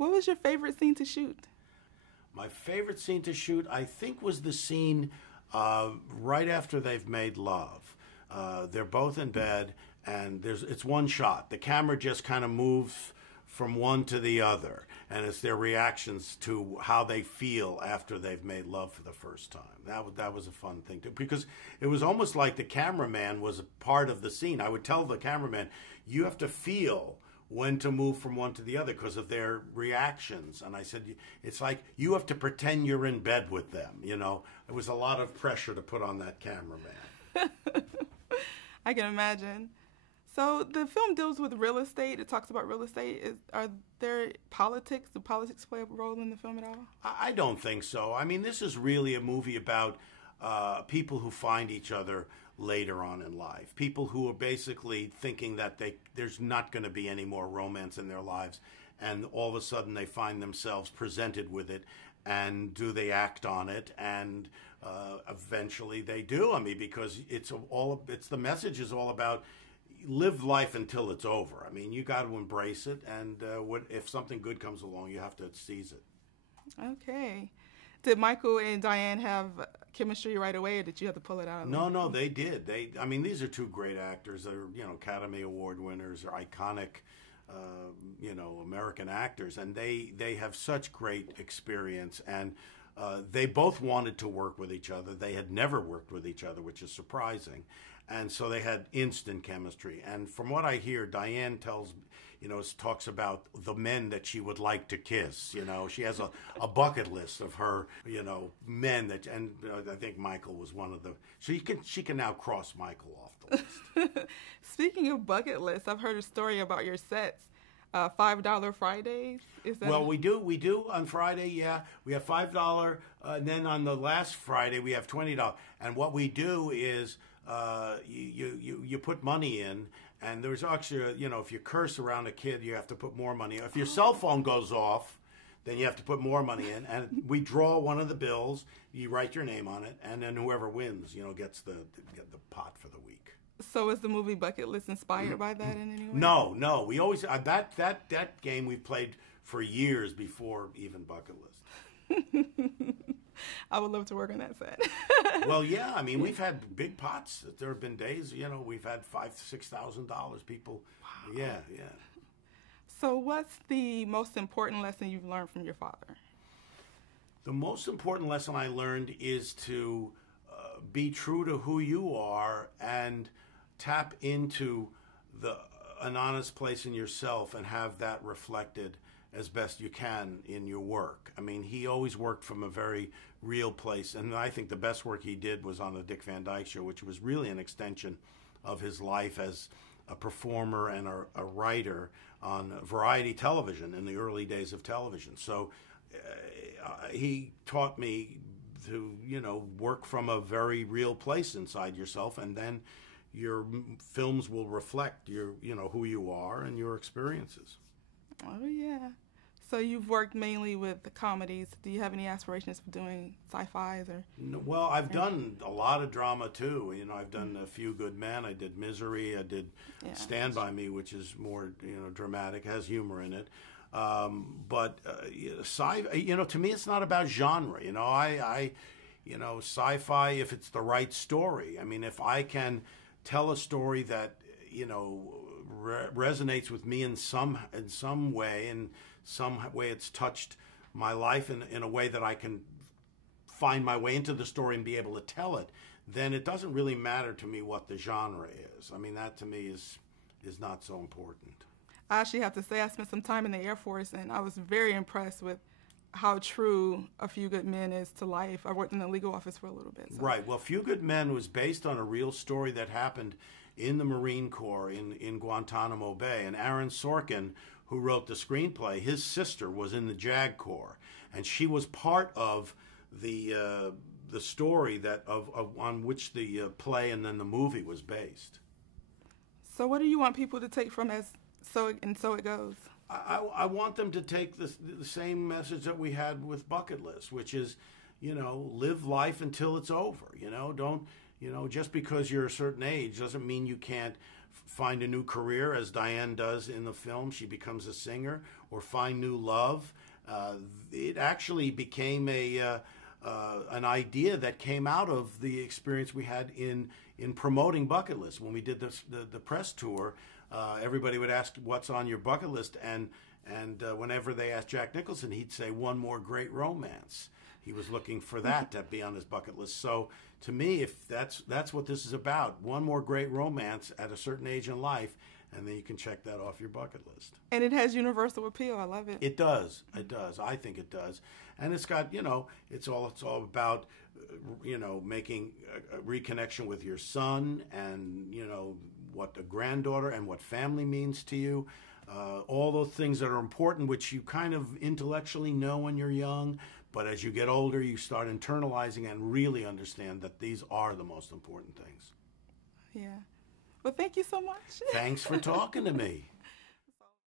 What was your favorite scene to shoot? My favorite scene to shoot, I think, was the scene right after they've made love. They're both in bed, and it's one shot. The camera just kind of moves from one to the other, and it's their reactions to how they feel after they've made love for the first time. That was a fun thing to, because it was almost like the cameraman was a part of the scene. I would tell the cameraman, you have to feel when to move from one to the other because of their reactions. And I said, it's like you have to pretend you're in bed with them. You know, it was a lot of pressure to put on that cameraman. I can imagine. So the film deals with real estate. It talks about real estate. Are there politics? Do politics play a role in the film at all? I don't think so. I mean, this is really a movie about people who find each other later on in life. People who are basically thinking that there's not going to be any more romance in their lives, and all of a sudden they find themselves presented with it, and do they act on it? And eventually they do. I mean, because it's the message is all about live life until it's over. I mean, you got to embrace it, and if something good comes along, you have to seize it. Okay. Did Michael and Diane have chemistry right away, or did you have to pull it out? No, they did. I mean, these are two great actors. They're, Academy Award winners. They're iconic, American actors, and they have such great experience. And they both wanted to work with each other. They had never worked with each other, which is surprising. And so they had instant chemistry. And from what I hear, Diane talks about the men that she would like to kiss. She has a bucket list of her, men and I think Michael was one of the. So she can now cross Michael off the list. Speaking of bucket lists, I've heard a story about your sets. $5 Fridays? Is that we do on Friday. Yeah, we have $5, and then on the last Friday we have $20. And what we do is you put money in, and there's actually if you curse around a kid, you have to put more money. If your cell phone goes off, then you have to put more money in, and we draw one of the bills. You write your name on it, and then whoever wins, gets the pot for the week. So is the movie Bucket List inspired by that in any way? No. We always that game we played for years before even Bucket List. I would love to work on that set. Well, yeah. I mean, we've had big pots. There have been days, we've had $5,000-$6,000. People. Wow. Yeah. So, what's the most important lesson you've learned from your father? The most important lesson I learned is to be true to who you are and tap into an honest place in yourself and have that reflected as best you can in your work. I mean, he always worked from a very real place, and I think the best work he did was on the Dick Van Dyke Show, which was really an extension of his life as a performer and a writer on variety television in the early days of television. So he taught me to, work from a very real place inside yourself, and then your films will reflect who you are and your experiences. Oh, yeah. So you've worked mainly with the comedies. Do you have any aspirations for doing sci-fis or? No, well, I've done a lot of drama too. I've done A Few Good Men. I did Misery. I did Stand By Me, which is more dramatic, has humor in it. But to me, it's not about genre. Sci-fi, if it's the right story. I mean, if I can tell a story that resonates with me in some way, it's touched my life in a way that I can find my way into the story and be able to tell it, then it doesn't really matter to me what the genre is. I mean, that to me is not so important. I actually have to say I spent some time in the Air Force, and I was very impressed with how true A Few Good Men is to life. I worked in the legal office for a little bit. So. Right. Well, Few Good Men was based on a real story that happened in the Marine Corps in Guantanamo Bay. And Aaron Sorkin, who wrote the screenplay, his sister was in the JAG Corps, and she was part of the story that on which the play and then the movie was based. So what do you want people to take from So It Goes? I want them to take the same message that we had with Bucket List, which is, live life until it's over. Don't, just because you're a certain age doesn't mean you can't find a new career, as Diane does in the film. She becomes a singer, or find new love. It actually became an idea that came out of the experience we had in promoting Bucket List. When we did the press tour, everybody would ask, "What's on your bucket list?" And whenever they asked Jack Nicholson, he'd say, "One more great romance." He was looking for that to be on his bucket list. So to me, if that's what this is about, one more great romance at a certain age in life, and then you can check that off your bucket list. And it has universal appeal. I love it. It does. It does. I think it does. And it's got, it's all about, making a reconnection with your son, and, what a granddaughter and what family means to you. All those things that are important, which you kind of intellectually know when you're young, but as you get older, you start internalizing and really understand that these are the most important things. Yeah. Well, thank you so much. Thanks for talking to me.